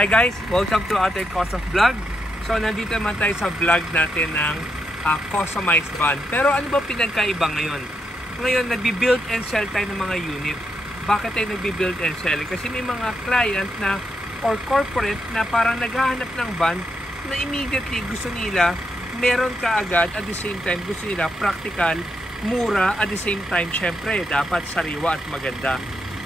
Hi guys! Welcome to Ate Custom Vlog. So nandito naman tayo sa vlog natin ng customized van. Pero ano ba pinagkaiba ngayon? Ngayon nagbi-build and sell tayo ng mga unit. Bakit tayo nagbi-build and sell? Kasi may mga client na or corporate na parang naghahanap ng van na immediately gusto nila meron ka agad, at the same time gusto nila practical, mura, at the same time syempre dapat sariwa at maganda.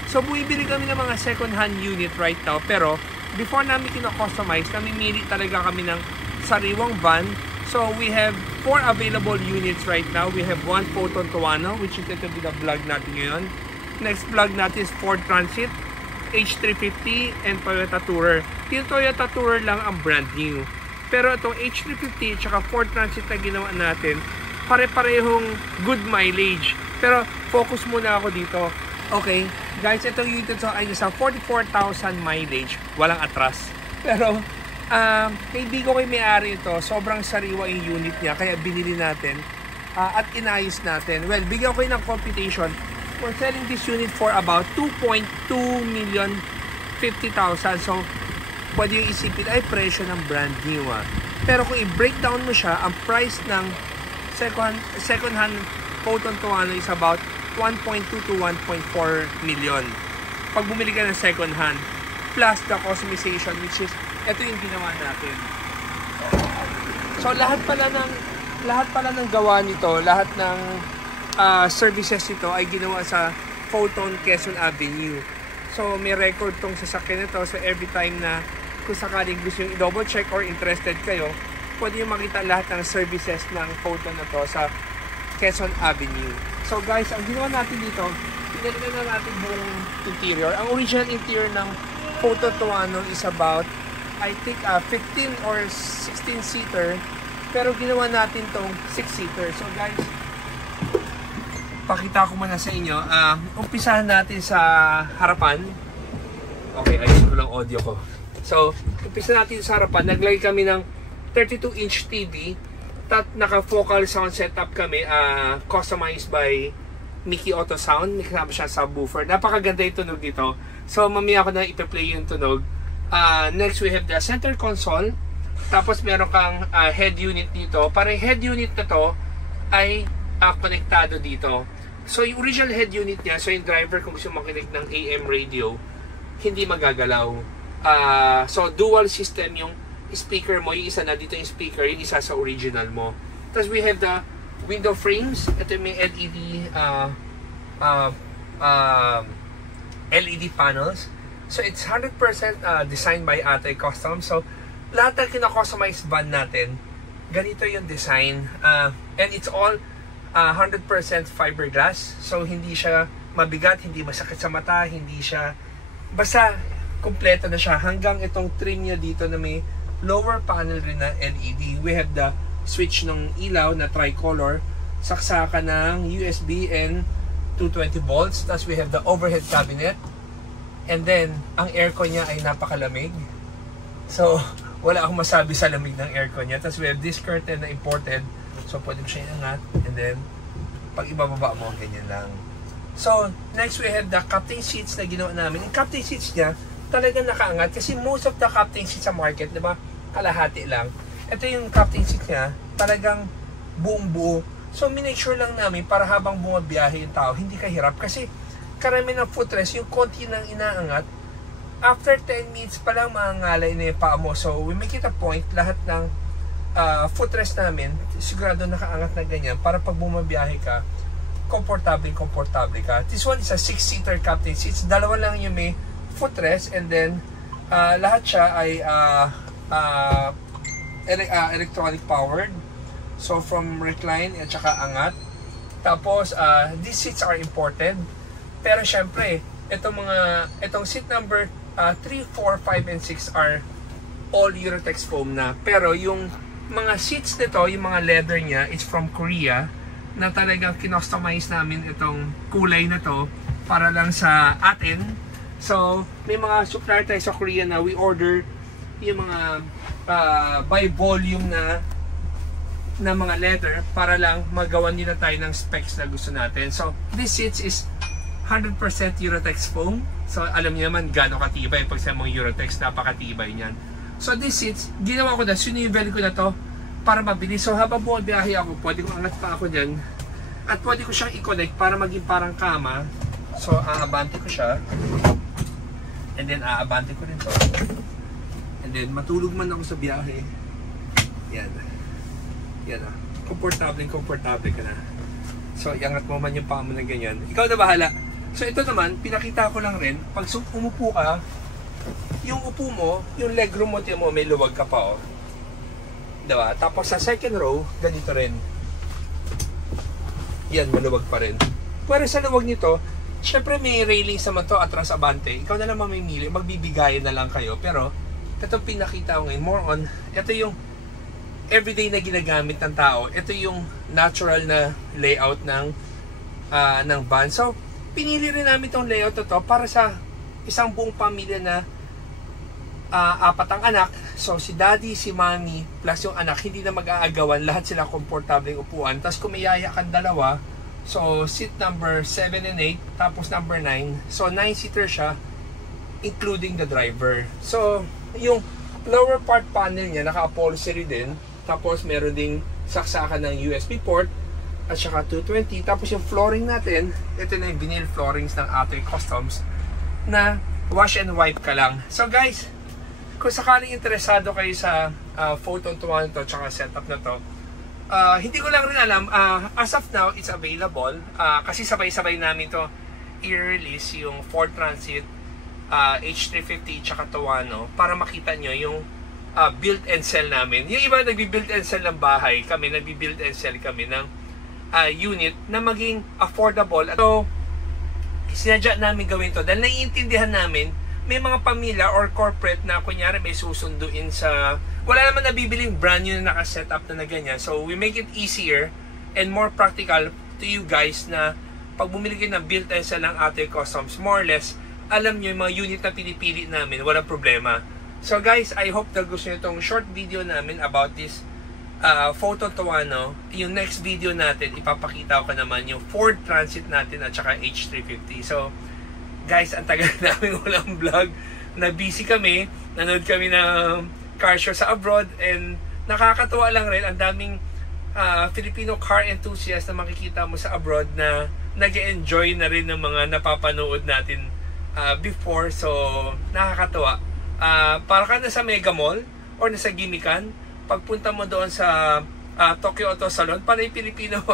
So buibili kami ng mga second hand unit right now, pero before namin kino-customize, namimili talaga kami ng sariwang van. So we have 4 available units right now. We have one Photon Tuono, which is ito the vlog natin ngayon. Next vlog natin is Ford Transit, H350, and Toyota Tourer. Yung Toyota Tourer lang ang brand new. Pero itong H350 at Ford Transit na ginawa natin, pare-parehong good mileage. Pero focus muna ako dito. Okay, guys, itong unit ito ay nasa 44,000 mileage. Walang atras. Pero, kaibigan ko may-ari ito. Sobrang sariwa yung unit niya. Kaya binili natin at inayos natin. Well, bigyan ko ng computation. We're selling this unit for about 2,250,000. So, pwede yung isipin ay presyo ng brand new. Pero kung i-breakdown mo siya, ang price ng second hand Photon Tuono is about 1.2 to 1.4 million. Pag bumili ka ng second hand, plus the customization, which is, ito yung ginawa natin. So, lahat pala ng gawa nito, lahat ng services nito ay ginawa sa Photon Quezon Avenue. So, may record tong sasakyan nito. So, every time na kung sakaling gusto yung i-double check or interested kayo, pwede yung makita lahat ng services ng Photon na to sa Quezon Avenue. So guys, ang ginawa natin dito, pinalitan na natin buong interior. Ang original interior ng Photon Tuono is about, I think, 15 or 16 seater. Pero ginawa natin tong 6 seater. So guys, pakita ko muna sa inyo. Umpisahan natin sa harapan. Okay, ayun ko lang audio ko. So, umpisahan natin sa harapan. Naglagay kami ng 32-inch TV. Naka-focal sound setup kami, customized by Mickey Auto Sound. May kasama siya subwoofer. Napakaganda yung tunog dito. So, mamaya ako na ipa-play yung tunog. Next, we have the center console. Tapos, meron kang head unit dito. Parang head unit na to ay konektado dito. So, yung original head unit niya, so yung driver kung gusto makinig ng AM radio, hindi magagalaw. So, dual system yung speaker mo, yung isa na dito yung speaker, yung isa sa original mo. Tapos we have the window frames. Ito may LED panels. So it's 100% designed by Ate Custom. So lahat ng kina-customize van natin, ganito yung design. And it's all 100% fiberglass. So hindi siya mabigat, hindi masakit sa mata, hindi siya, basta kompleto na siya. Hanggang itong trim niya dito na may lower panel rin na LED. We have the switch ng ilaw na tricolor, saksakan ng USB and 220 volts. Tapos we have the overhead cabinet. And then, ang aircon niya ay napakalamig. So, wala akong masabi sa lamig ng aircon niya. Tapos we have this curtain na imported. So, pwede mo siya inangat. And then, pag ibababa mo, ganyan lang. So, next we have the captain seats na ginawa namin. Yung captain seats niya, talagang nakaangat. Kasi most of the captain seats sa market, di ba, kalahati lang. Ito yung captain seat niya, talagang buong buo. So, minake sure lang namin para habang bumabiyahe yung tao, hindi ka hirap. Kasi, karami ng footrest, yung konti nang inaangat, after 10 minutes pa lang maangalay na yung paa mo. So, we make it a point, lahat ng footrest namin, sigurado nakaangat na ganyan, para pag bumabiyahe ka, komportable ka. This one is a 6-seater captain seats. Dalawa lang yung may footrest, and then, lahat siya ay electronic powered. So from recline at saka angat. Tapos these seats are imported. Pero syempre, itong seat number 3, 4, 5 and 6 are all Eurotex foam na. Pero yung mga seats nito, yung mga leather niya, it's from Korea, na talagang kinostomize namin itong kulay na to para lang sa atin. So may mga supplier tayo sa Korea na we order yung mga by volume na mga leather para lang magawan nila tayo ng specs na gusto natin. So this seats is 100% Eurotex foam. So alam niyo naman gaano katibay pag sa mga Eurotex, napakatibay niyan. So these seats, ginawa ko na, sinivel ko na to para mabilis. So habang bumabiyahe ako, pwede ko angat pa ako diyan at pwede ko siyang i-connect para maging parang kama. So aabante ko siya. And then aabante ko rin to. And then matulog man ako sa biyahe. Yan. Yan ah. Komportable ka na. So iangat mo man yung paa mo na ganyan. Ikaw na bahala. So ito naman, pinakita ko lang rin, pag umupo ka, yung upo mo, yung legroom mo, may luwag ka pa oh. Diba? Tapos sa second row, ganito rin. Yan, maluwag pa rin. Pero sa luwag nito, syempre may railings naman to, atras abante. Ikaw na lang mamimili, magbibigayan na lang kayo. Pero, ito pinakita ko ngayon, more on, ito yung everyday na ginagamit ng tao. Ito yung natural na layout ng van. So, pinili rin namin itong layout to para sa isang buong pamilya na 4 ang anak. So si daddy, si mommy, plus yung anak, hindi na mag-aagawan. Lahat sila komportable upuan. Tapos kung may yaya kang dalawa, so seat number 7 and 8, tapos number 9. So 9-seater siya, including the driver. So yung lower part panel niya, naka-upholstery din. Tapos meron ding saksakan ng USB port at saka 220. Tapos yung flooring natin, ito na yung vinyl floorings ng Atoy Customs na wash and wipe ka lang. So guys, kung sakaling interesado kayo sa photo tuwan to tsaka setup na to, hindi ko lang rin alam, as of now it's available kasi sabay-sabay namin to i-release yung Ford Transit H350 tsaka Tuano para makita nyo yung build and sell namin. Yung iba nagbi-build and sell ng bahay, kami nagbi-build and sell kami ng unit na maging affordable. So, sinadya namin gawin to dahil naiintindihan namin may mga pamilya or corporate na kunyari may susunduin sa wala naman nabibiling brand new na nakaset up na ganyan. So, we make it easier and more practical to you guys na pag bumili kayo ng build and sell ng Atoy Customs, more or less, alam nyo yung mga unit na pinipili namin, walang problema. So guys, I hope na gusto nyo itong short video namin about this photo Tuano. Yung next video natin, ipapakita ko naman yung Ford Transit natin at saka H350. So, guys, ang tagal namin walang vlog. Na busy kami, nanood kami ng car show sa abroad, and nakakatuwa lang rin, ang daming Filipino car enthusiasts na makikita mo sa abroad na nag-enjoy na rin ng mga napapanood natin before. So, nakakatuwa. Para ka nasa Mega Mall or nasa Gimikan, pagpunta mo doon sa Tokyo Auto Salon, panay Pilipino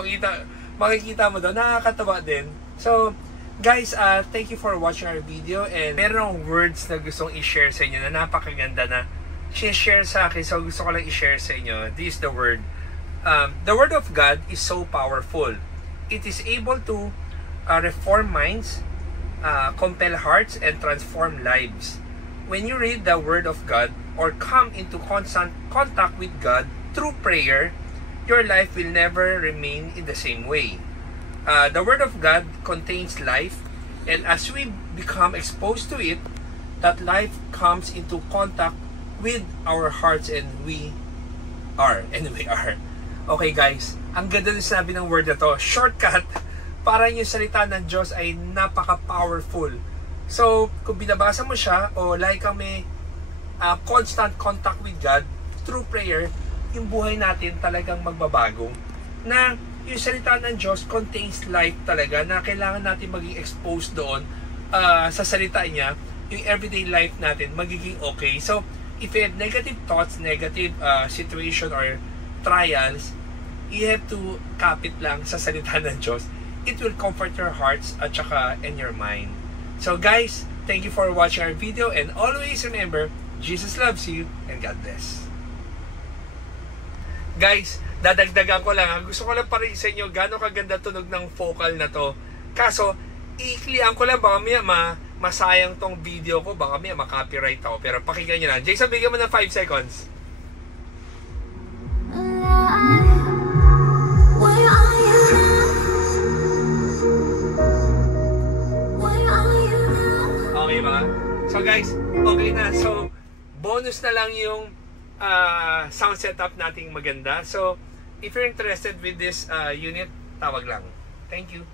makikita mo doon, nakakatawa din. So, guys, thank you for watching our video, and merong words na gustong i-share sa inyo na napakaganda na share sa akin, so gusto ko lang i-share sa inyo. This is the word. The word of God is so powerful. It is able to reform minds, compel hearts, and transform lives. When you read the word of God or come into constant contact with God through prayer, your life will never remain in the same way. The word of God contains life, and as we become exposed to it, that life comes into contact with our hearts, and we are. Okay guys, ang ganda din sabi ng word na to, shortcut, para yung salita ng Diyos ay napaka-powerful. So, kung binabasa mo siya, o like kami, constant contact with God through prayer, yung buhay natin talagang magbabago. Na yung salita ng Diyos contains life talaga, na kailangan natin maging exposed doon sa salita niya, yung everyday life natin magiging okay. So, if you have negative thoughts, negative situation or trials, you have to kapit lang sa salita ng Diyos. It will comfort your hearts at saka in your mind. So guys, thank you for watching our video, and always remember, Jesus loves you, and God bless. Guys, dadagdagan ko lang, gusto ko lang parin sa inyo gaano kaganda tunog ng vocal na to. Kaso, i-clean ko lang, baka masayang tong video ko, baka makopyright ako, pero pakinggan nyo lang. Jason, bigyan mo ng 5 seconds. Okay ba? So guys, okay na. So, bonus na lang yung sound setup nating maganda. So, if you're interested with this unit, tawag lang. Thank you.